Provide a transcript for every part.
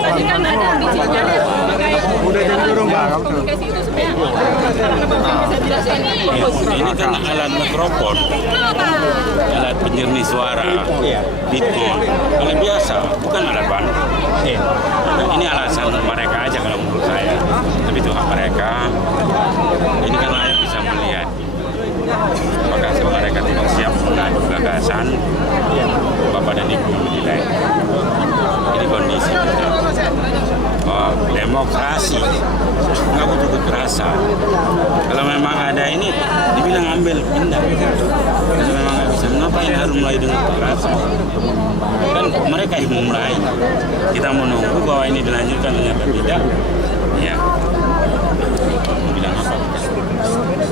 Tadi kan ada ambisinya udah jadi dorong komunikasi itu ini kan alat mikrofon, alat penjernih suara, bitmon, alat biasa, bukan alat bantu. Ini alasan mereka aja kalau menurut saya, tapi itu hak mereka. Ini kan rakyat bisa melihat. Apakah mereka tidak siap mengadu gagasan, Bapak dan Ibu menilai. Ini kondisi kita. Oh, demokrasi nggak butuh kekerasan. Kalau memang ada ini, dibilang ambil pindah. Kalau memang nggak bisa, ngapain harus mulai dengan kekerasan? Kan mereka yang memulai. Kita menunggu bahwa ini dilanjutkan ternyata tidak. Ya, bilang apa?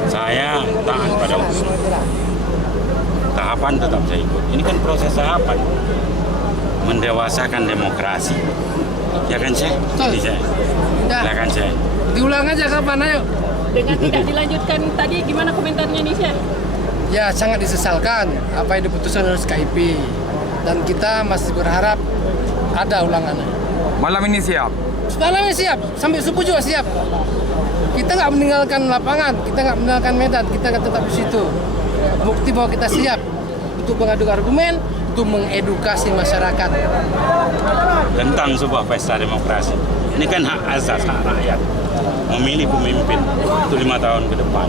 Saya taat pada hukum. Tahapan tetap saya ikut. Ini kan proses tahapan. Mendewasakan demokrasi. Ya kan, Syekh? Silakan, Syekh. Diulang aja kapan, ayo. dengan tidak dilanjutkan tadi, gimana komentarnya nih, Syekh? Ya, sangat disesalkan apa yang diputuskan oleh KIP. Dan kita masih berharap ada ulangannya. Malam ini siap? Malam ini siap, sampai subuh juga siap. Kita nggak meninggalkan lapangan, kita nggak meninggalkan medan, kita akan tetap di situ. Bukti bahwa kita siap untuk mengadu argumen, untuk mengedukasi masyarakat. Tentang sebuah pesta demokrasi. Ini kan hak asas, hak rakyat. Memilih pemimpin untuk 5 tahun ke depan.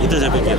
Itu saya pikir.